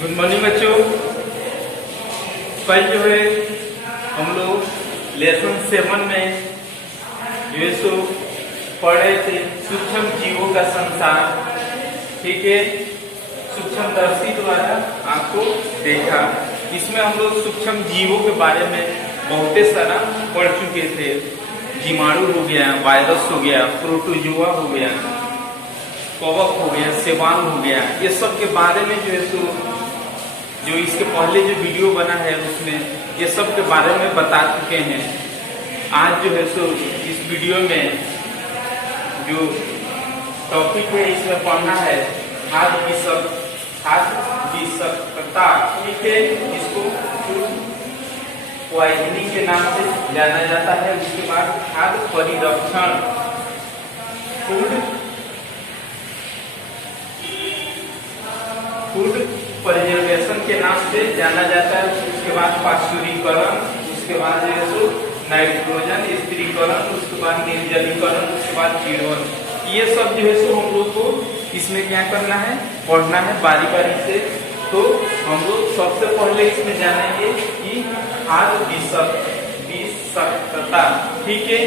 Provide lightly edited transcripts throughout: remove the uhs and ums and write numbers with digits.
Good morning बच्चों। कल जो है हम लोग लेसन 7 में जो है सो पढ़ रहे थे सूक्ष्म जीवों का संसार। ठीक है, सूक्ष्मदर्शी द्वारा आपको देखा। इसमें हम लोग सूक्ष्म जीवों के बारे में बहुत सारा पढ़ चुके थे। जीवाणु हो गया, वायरस हो गया, प्रोटोजोआ हो गया, कवक हो गया, शैवाल हो गया, ये सब के बारे में जो है सो जो इसके पहले जो वीडियो बना है उसमें ये सब के बारे में बता चुके हैं। आज जो है सो इस वीडियो में जो टॉपिक है इसमें पढ़ना है खाद्य विषाक्तता। ठीक है, इसको पॉइजनिंग के नाम से जाना जाता है। उसके बाद खाद्य परिरक्षण, फूड प्रिजर्वेशन के नाम से जाना जाता है। उसके बाद पाश्चुरीकरण, उसके बाद जो है नाइट्रोजन स्थिरीकरण, उसके बाद निर्जलीकरण, उसके बाद किण्वन। ये सब जो है सो हम लोग को इसमें क्या करना है, पढ़ना है बारी बारी से। तो हम लोग सबसे पहले इसमें जानेंगे कि खाद्य विषाक्तता। ठीक है,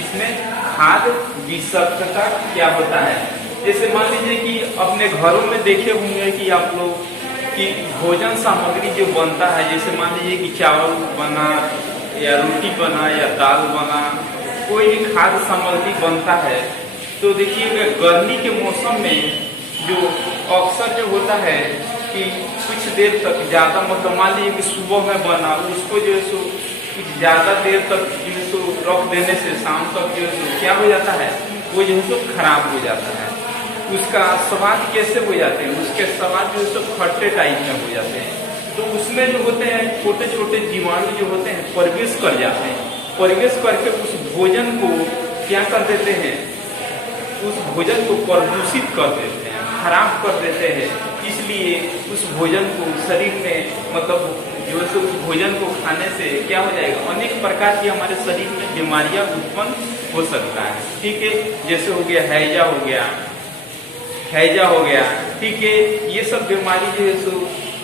इसमें खाद्य विषाक्तता क्या होता है। जैसे मान लीजिए कि अपने घरों में देखे होंगे कि आप लोग कि भोजन सामग्री जो बनता है, जैसे मान लीजिए कि चावल बना या रोटी बना या दाल बना, कोई भी खाद्य सामग्री बनता है, तो देखिएगा गर्मी के मौसम में जो अक्सर जो होता है कि कुछ देर तक ज्यादा, मतलब मान लीजिए कि सुबह में बना, उसको जो है सो कुछ ज्यादा देर तक जो है सो रख देने से शाम तक जो है सो क्या हो जाता है, वो जो है सो खराब हो जाता है। उसका स्वाद कैसे हो जाते हैं, उसके स्वाद जो है सो खट्टे टाइप में हो जाते हैं। तो उसमें जो होते हैं छोटे छोटे जीवाणु जो होते हैं प्रवेश कर जाते हैं। प्रवेश करके उस भोजन को क्या कर देते हैं, उस भोजन को प्रदूषित कर देते हैं, खराब कर देते हैं। इसलिए उस भोजन को शरीर में, मतलब जो है उस भोजन को खाने से क्या हो जाएगा, अनेक प्रकार की हमारे शरीर में बीमारियां उत्पन्न हो सकता है। ठीक है, जैसे हो गया हैजा हो गया, ठीक है, ये सब बीमारी जो है सो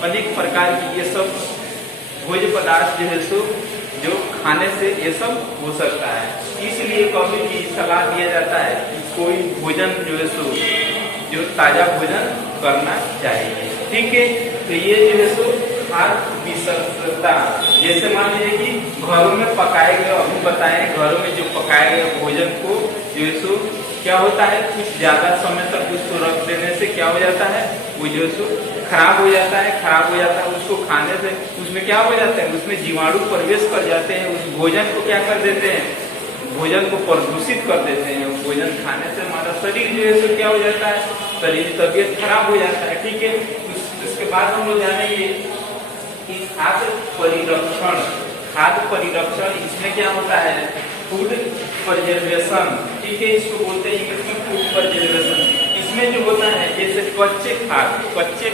अनेक प्रकार की, ये सब भोज्य पदार्थ जो है सो जो खाने से ये सब हो सकता है। इसलिए कभी भी सलाह दिया जाता है कि कोई भोजन जो है सो जो ताजा भोजन करना चाहिए। ठीक है, तो ये जो है सो खाद्य विषाक्तता। जैसे मान लीजिए कि घरों में पकाए गए, अभी बताएं, घरों में जो पकाए गए भोजन को जो है सो क्या होता है, कुछ ज्यादा समय तक उसको रख देने से क्या हो जाता है, वो जो है सो खराब हो जाता है। उसको खाने से उसमें क्या हो जाता है, उसमें जीवाणु प्रवेश कर जाते हैं, उस भोजन को क्या कर देते हैं, भोजन को प्रदूषित कर देते हैं। भोजन खाने से हमारा शरीर जो है सो क्या हो जाता है, शरीर की तबीयत खराब हो जाता है। ठीक है, उसके बाद हम लोग जानेंगे कि खाद्य परिरक्षण इसमें क्या होता है, फूड प्रिजर्वेशन। ठीक है, इसको बोलते हैं इंग्लिश में फूड प्रिजर्वेशन। इसमें जो होता है जैसे कच्चे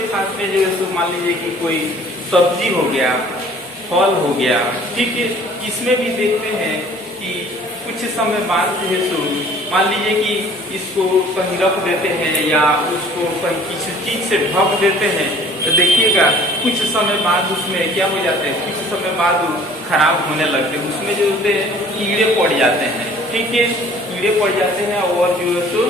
खाद में जो है मान लीजिए कि कोई सब्जी हो गया, फल हो गया, ठीक है, इसमें भी देखते हैं कि कुछ समय बाद जो है सो मान लीजिए कि इसको कहीं रख देते हैं या उसको कहीं किसी चीज से ढक देते हैं, तो देखिएगा कुछ समय बाद उसमें क्या हो जाते हैं, कुछ समय बाद खराब होने लगते हैं। उसमें जो होते हैं कीड़े पड़ जाते हैं। ठीक है, कीड़े पड़ जाते हैं और जो है सो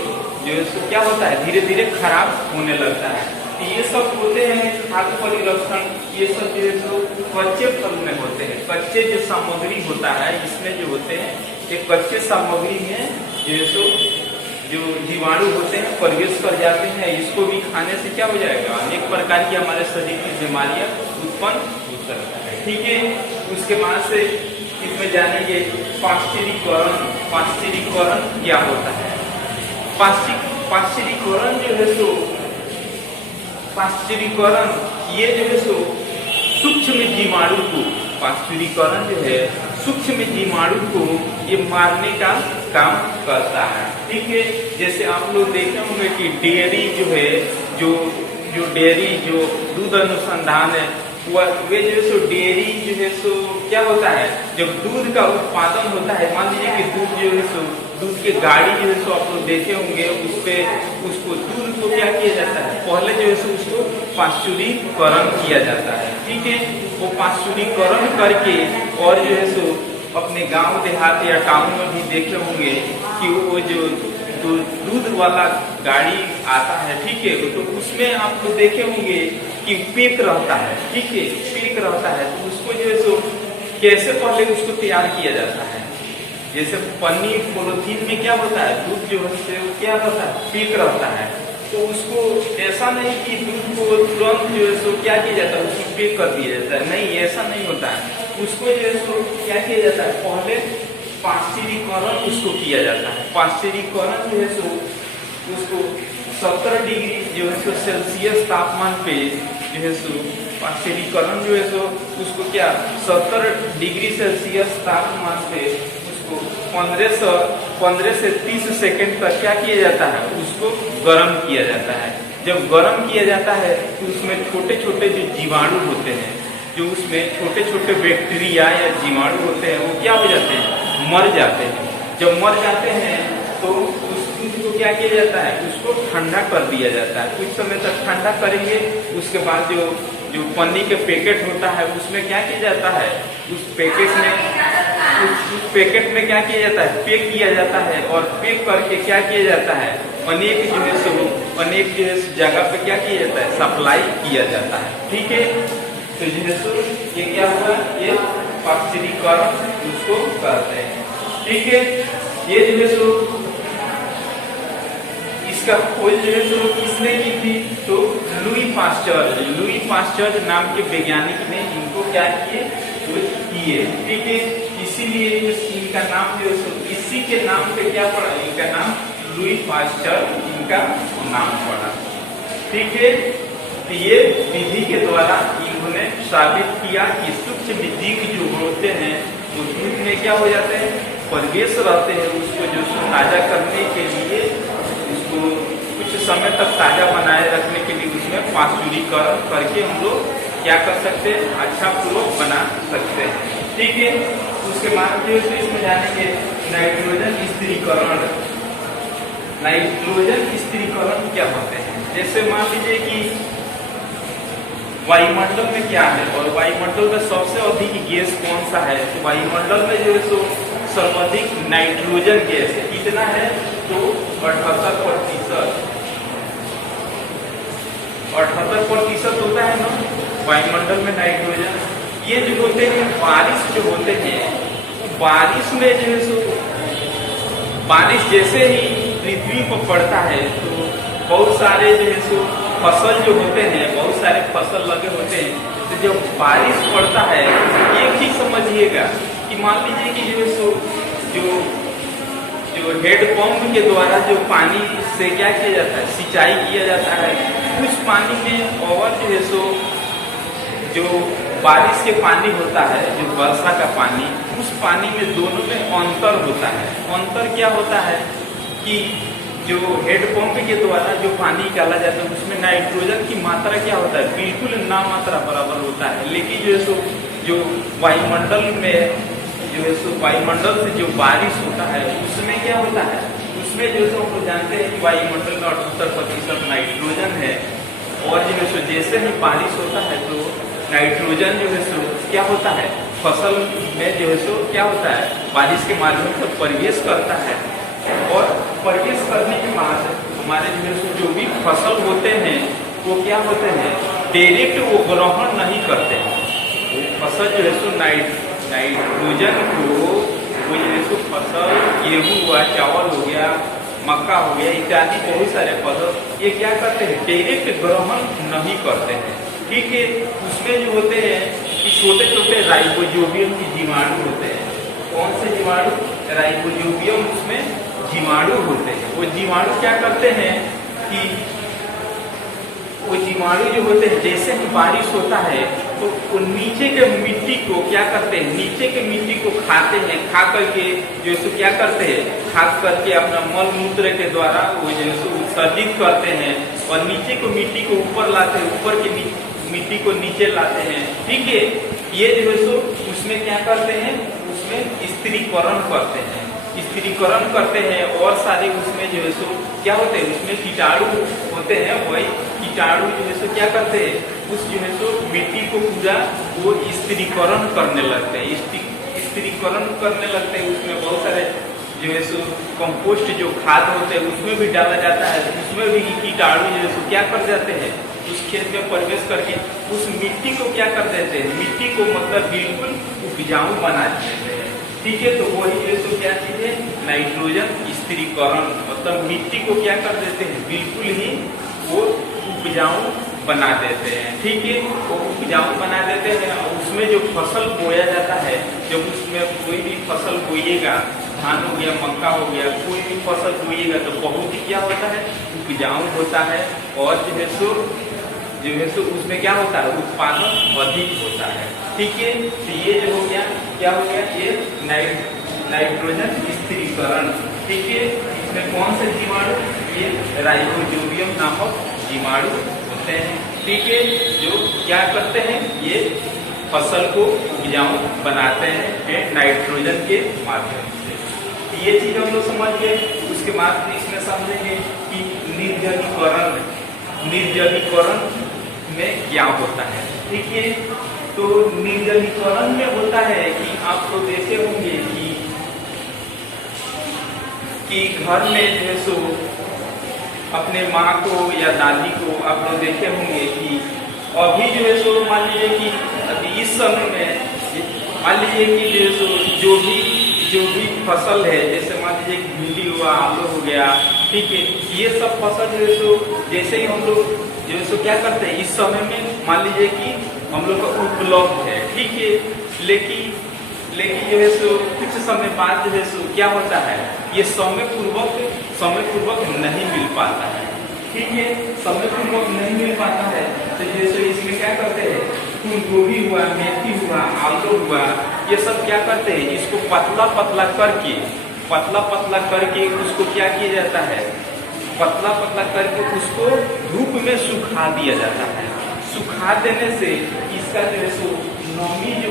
क्या होता है, धीरे धीरे खराब होने लगता है। तो ये सब होते हैं खाद्य परिरक्षण। ये सब जो है सो कच्चे फल में होते हैं। कच्चे जो सामग्री होता है इसमें जो होते हैं, एक कच्चे सामग्री में जो है सो जो जीवाणु होते हैं प्रवेश कर जाते हैं। इसको भी खाने से क्या हो जाएगा, अनेक प्रकार की हमारे शरीर की बीमारियां उत्पन्न हो सकता है। ठीक है, उसके बाद से इसमें जानेंगे पाश्चुरीकरण क्या होता है। पाश्चुरीकरण जो है सो ये जो है सो सूक्ष्म जीवाणु को, पाश्चुरीकरण जो है सूक्ष्म जीवाणु को ये मारने का काम करता है। ठीक है, जैसे आप लोग देखे होंगे कि डेयरी जो है, जो डेयरी जो दूध अनुसंधान है, वे जो है सो डेयरी जो है सो क्या होता है, जब दूध का उत्पादन होता है, मान लीजिए कि दूध जो है सो दूध के गाड़ी जो है सो आप लोग देखे होंगे, उस पे उसको दूध को क्या किया जाता है, पहले जो है सो उसको पाश्चुरीकरण किया जाता है। ठीक है, वो पाश्चुरीकरण करके और जो है सो अपने गांव देहात या टाउन में भी देखे होंगे कि वो जो दूध वाला गाड़ी आता है, ठीक है, तो उसमें आप लोग देखे होंगे कि पैक रहता है। ठीक है, पैक रहता है, तो उसको जो है सो कैसे पहले उसको तैयार किया जाता है, जैसे पन्नी पॉलिथीन में क्या होता है, दूध जो है वो क्या होता है, पैक रहता है। तो उसको ऐसा नहीं कि दूध को तुरंत जो है सो क्या किया जाता है, उसको पैक कर दिया जाता है, नहीं, ऐसा नहीं होता है। उसको जो है सो क्या किया जाता है, पहले पाश्चुरीकरण उसको किया जाता है। पाश्चुरीकरण जो है सो उसको 70 डिग्री जो है सो सेल्सियस तापमान पे जो है सो पाश्चुरीकरण जो है सो उसको क्या 70 डिग्री सेल्सियस तापमान पे उसको 15 से 30 सेकंड तक क्या किया जाता है, उसको गर्म किया जाता है। जब गर्म किया जाता है तो उसमें छोटे छोटे जो जीवाणु होते हैं, जो उसमें छोटे छोटे बैक्टीरिया या जीवाणु होते हैं, वो क्या हो जाते हैं, मर जाते हैं। जब मर जाते हैं तो उस दूध को क्या किया जाता है, उसको ठंडा कर दिया जाता है। कुछ समय तक ठंडा करेंगे, उसके बाद जो पन्नी के पैकेट होता है उसमें क्या किया जाता है, उस पैकेट में क्या किया जाता है, पैक किया जाता है। और पैक करके क्या किया जाता है, अनेक जो है जगह पे क्या किया जाता है, सप्लाई किया जाता है। ठीक है, तो जो है ये क्या हुआ, ये पाश्चुरीकरण उसको कहते हैं। ठीक है, ये जो है सो इसका खोज जो है सो किसने की थी, तो लुई पाश्चर नाम के वैज्ञानिक ने इनको क्या किए, खोज किए। ठीक है, इसीलिए इनका नाम जो है इसी के नाम पे क्या पड़ा, इनका नाम लुई पाश्चर इनका नाम पड़ा। ठीक है, तो ये विधि के द्वारा इन्होंने साबित किया कि सूक्ष्म जीव जो होते हैं वो दूध में क्या हो जाते हैं, प्रवेश रहते हैं। उसको जो ताजा करने के लिए, उसको कुछ समय तक ताजा बनाए रखने के लिए उसमें पाश्चुरीकरण करके हम लोग क्या कर सकते हैं, अच्छा फ्लो बना सकते हैं। ठीक है, उसके बाद जो है इसमें जानेंगे नाइट्रोजन स्थिरीकरण। नाइट्रोजन स्थिरीकरण क्या होते हैं, जैसे मान लीजिए कि वायुमंडल में क्या है, और वायुमंडल में सबसे अधिक गैस कौन सा है, तो वायुमंडल में जो है सो सर्वाधिक नाइट्रोजन गैस है। कितना है, तो 78% होता है ना वायुमंडल में नाइट्रोजन। ये जो होते हैं बारिश जो होते हैं, बारिश में जो है सो बारिश जैसे ही पृथ्वी पर पड़ता है तो बहुत सारे जो है सो फसल जो होते हैं, बहुत सारे फसल लगे होते हैं। तो जब बारिश पड़ता है, एक चीज समझिएगा कि मान लीजिए कि जो है सो जो हेड पंप के द्वारा जो पानी से क्या किया जाता है, सिंचाई किया जाता है, उस पानी में और जो है सो जो बारिश के पानी होता है, जो वर्षा का पानी, उस पानी में दोनों में अंतर होता है। अंतर क्या होता है कि जो हेडपंप के द्वारा जो पानी निकाला जाता है उसमें नाइट्रोजन की मात्रा क्या होता है, बिल्कुल ना मात्रा बराबर होता है। लेकिन जो है सो जो वायुमंडल में जो है सो वायुमंडल से जो बारिश होता है उसमें क्या होता है, उसमें जो है हम लोग जानते हैं कि वायुमंडल में 78% नाइट्रोजन है। और जो है सो जैसे ही बारिश होता है तो नाइट्रोजन जो है सो क्या होता है, फसल में जो है सो क्या होता है, बारिश के माध्यम से प्रवेश करता है। और प्रवेश करने के बाद हमारे जो है जो भी फसल होते हैं वो क्या होते हैं, डायरेक्ट वो ग्रहण नहीं करते हैं। फसल जो है सो नाइट्रोजन को वो जो है सो फसल, गेहूँ हुआ, चावल हो गया, मक्का हो गया इत्यादि बहुत सारे फसल ये क्या करते हैं, डायरेक्ट ग्रहण नहीं करते हैं। ठीक है, उसमें जो होते हैं कि छोटे छोटे राइबोजोबियम के जीवाणु होते हैं। कौन से जीवाणु, राइबोजोबियम उसमें जीवाणु होते हैं। वो जीवाणु क्या करते हैं कि वो जीवाणु जो होते हैं जैसे ही बारिश होता है तो वो नीचे के मिट्टी को क्या करते हैं, नीचे के मिट्टी को खाते हैं। खा करके जो सो क्या करते हैं, खा करके अपना मल मूत्र के द्वारा वो जो सो उत्सर्जित करते हैं और नीचे को मिट्टी को ऊपर लाते हैं, ऊपर की मिट्टी को नीचे लाते हैं। ठीक है, ये जो है सो उसमें क्या करते हैं, उसमें स्थिरीकरण करते हैं। स्थिरीकरण करते हैं और सारे उसमें जो है सो क्या होते हैं, उसमें कीटाणु होते हैं, वही कीटाणु जो है सो क्या करते हैं, उस जो है सो मिट्टी को पूरा वो स्थिरीकरण करने लगते हैं, स्थिरीकरण करने लगते हैं। उसमें बहुत सारे जो है सो कंपोस्ट जो खाद होते हैं उसमें भी डाला जाता है, उसमें भी कीटाणु जो है सो क्या कर जाते हैं, उस खेत में प्रवेश करके उस मिट्टी को क्या कर देते हैं, मिट्टी को मतलब बिल्कुल उपजाऊ बना देते हैं। ठीक है, तो वही जो है सो क्या चीज है, नाइट्रोजन स्थिरीकरण, मतलब मिट्टी को क्या कर देते हैं, बिल्कुल ही वो उपजाऊ बना देते हैं। ठीक है, वो उपजाऊ बना देते हैं और उसमें जो फसल बोया जाता है, जब उसमें कोई भी फसल बोइएगा, धान हो गया, मक्का हो गया, कोई भी फसल बोइएगा तो बहुत ही क्या होता है, उपजाऊ होता है और जो है सो उसमें क्या होता है, उत्पादन अधिक होता है। ठीक है, तो ये जो हो गया, क्या हो गया, ये नाइट्रोजन स्थिरीकरण। ठीक है, इसमें कौन से जीवाणु, ये राइजोबियम नामक जीवाणु होते हैं। ठीक है, जो क्या करते हैं, ये फसल को उपजाऊ बनाते हैं नाइट्रोजन के माध्यम से। ये चीज हम लोग समझ गए। उसके बाद इसमें समझेंगे कि निर्जलीकरण में क्या होता है। ठीक है, तो निर्जलीकरण में होता है कि आप तो देखे होंगे कि घर में जो है सो अपने माँ को या दादी को आप लोग देखे होंगे कि अभी जो है सो मान लीजिए कि अभी इस समय में मान लीजिए कि जो है सो जो भी फसल है, जैसे मान लीजिए कि भिंडी हुआ, आलू हो गया, ठीक है, ये सब फसल जो है सो जैसे ही हम लोग जो है सो क्या करते हैं, इस समय में मान लीजिए कि हम लोग का उपलब्ध है। ठीक है, लेकिन जो है सो कुछ समय बाद जो है सो क्या होता है, ये समय पूर्वक नहीं मिल पाता है। ठीक है, समय पूर्वक नहीं मिल पाता है तो जैसे इसमें क्या करते हैं, फूल गोभी हुआ, मेथी हुआ, आलू हुआ, ये सब क्या करते हैं, इसको पतला पतला करके उसको क्या किया जाता है, पतला करके उसको धूप में सुखा दिया जाता है। सुखा देने से इसका जो है सो नमी जो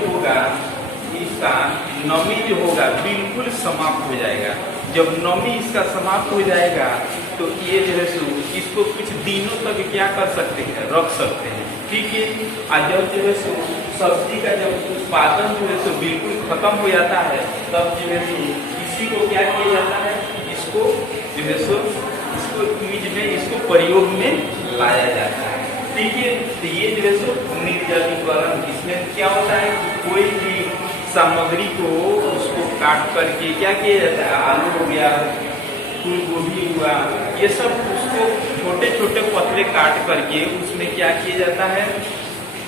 होगा बिल्कुल समाप्त हो जाएगा। जब नमी इसका समाप्त हो जाएगा तो ये जो है सो इसको कुछ दिनों तक क्या कर सकते हैं, रख सकते हैं। ठीक है, और जब जो है सो सब्जी का जब उत्पादन जो है सो बिल्कुल खत्म हो जाता है, तब जो है सो इसी को क्या किया जाता है, इसको जो है सो इसको प्रयोग में लाया जाता है। ठीक है, तो ये जो है सो निर्जलीकरण, इसमें क्या होता है कि कोई भी सामग्री को उसको काट करके क्या किया जाता है, आलू हो गया, फूल गोभी हुआ, ये सब उसको छोटे छोटे पतले काट करके उसमें क्या किया जाता है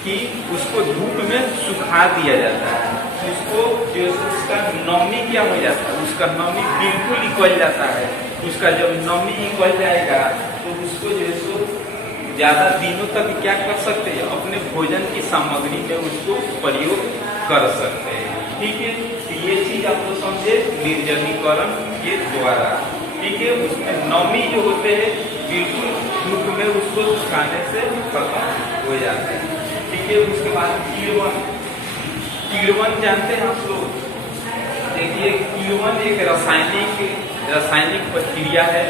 कि उसको धूप में सुखा दिया जाता है। उसको जो उसका नमी क्या हो जाता है, उसका नमी बिल्कुल निकल जाता है। उसका जब नमी निकल जाएगा तो उसको जो है सो ज्यादा दिनों तक क्या कर सकते हैं, अपने भोजन की सामग्री में उसको प्रयोग कर सकते हैं। ठीक है, तो ये चीज आप लोग समझे निर्जलीकरण के द्वारा। ठीक है, उसमें नमी जो होते हैं बिल्कुल धूप में उसको सुखाने से खत्म हो जाते हैं। ठीक है, उसके बाद कीड़वन जानते हैं आप लोग। देखिए, कीड़वन एक रासायनिक प्रक्रिया है।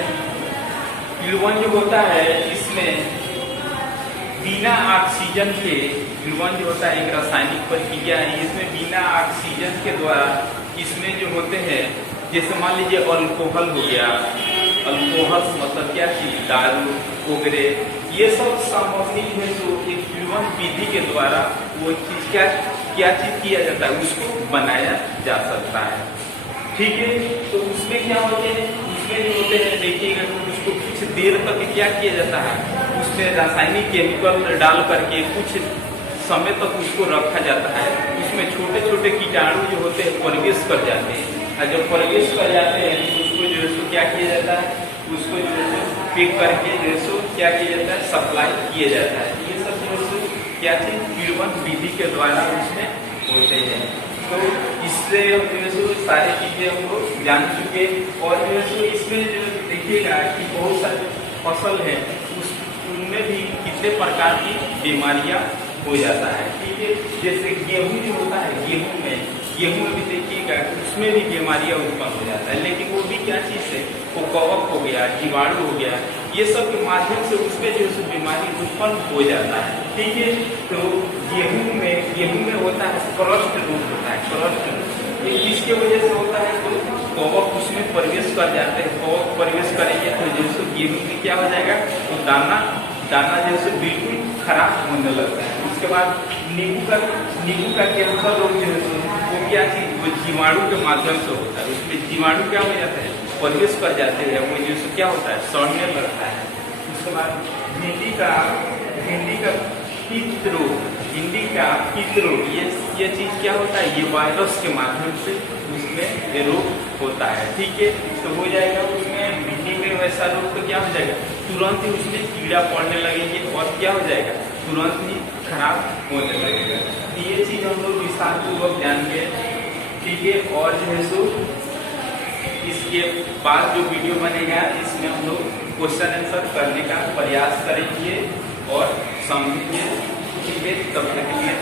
कीड़वन जो होता है इसमें बिना ऑक्सीजन के, कीड़वन जो होता है एक रासायनिक प्रक्रिया है, इसमें बिना ऑक्सीजन के द्वारा इसमें जो होते हैं, जैसे मान लीजिए अल्कोहल हो गया, अल्कोहल मतलब क्या चीज, दारू वगैरह, ये सब सामग्री है जो एक कीड़वन विधि के द्वारा वो चीज क्या चीज किया जाता है, उसको बनाया जा सकता है। ठीक है, तो उसमें क्या होते हैं, उसमें जो होते हैं देखिएगा उसको कुछ देर तक क्या किया जाता है, उसमें रासायनिक केमिकल डाल करके कुछ समय तक उसको रखा जाता है। उसमें छोटे छोटे कीटाणु जो होते हैं प्रवेश कर जाते हैं, और जब प्रवेश कर जाते हैं तो उसको जो है सो क्या किया जाता है, उसको जो है सो पैक करके जो है सो क्या किया जाता है, सप्लाई किया जाता है। ये सब जो है सो क्या चीज कीड़वन विधि के द्वारा उसमें होते हैं। तो इससे जो है सो सारी चीजें हम लोग जान चुके। और जो है सो इसमें जो देखिएगा कि बहुत सारी फसल है, उनमें भी कितने प्रकार की बीमारियां हो जाता है। ठीक है, जैसे गेहूं जो होता है, गेहूं में गेहूं में भी देखिएगा उसमें भी बीमारियां उत्पन्न हो जाता है, लेकिन वो भी क्या चीज है, वो कवक हो गया, जीवाणु हो गया, ये सब के माध्यम से उसमें जो है बीमारी उत्पन्न हो जाता है। ठीक है, तो गेहूं में होता है कलस्ट रोग होता है। कलस्ट रोग ये किसके वजह से होता है, तो कवक उसमें प्रवेश कर जाते हैं। कवक प्रवेश करेंगे तो जैसे गेहूं में क्या हो जाएगा, तो दाना जैसे बिल्कुल खराब होने लगता है। उसके बाद नींबू का कैंसर रोग जो है वो क्या चीज, वो जीवाणु के माध्यम से होता है। उसमें जीवाणु क्या हो जाता है, प्रवेश कर जाते हैं, वो जैसे क्या होता है, सड़ने लगता है। उसके बाद भिंडी का पित्त रोग, ये चीज क्या होता है, ये वायरस के माध्यम से उसमें ये रोग होता है। ठीक है, तो हो जाएगा उसमें भिंडी में वैसा रोग तो क्या हो जाएगा, तुरंत ही उसमें कीड़ा पड़ने लगेंगे और क्या हो जाएगा, तुरंत ही खराब होने लगेगा। ये चीज हम लोग विस्तार पूर्वक जानेंगे। ठीक है, और जो है सो इसके बाद जो वीडियो बनेगा इसमें हम लोग क्वेश्चन आंसर करने का प्रयास करेंगे और समझेंगे। ठीक है, तब तक के लिए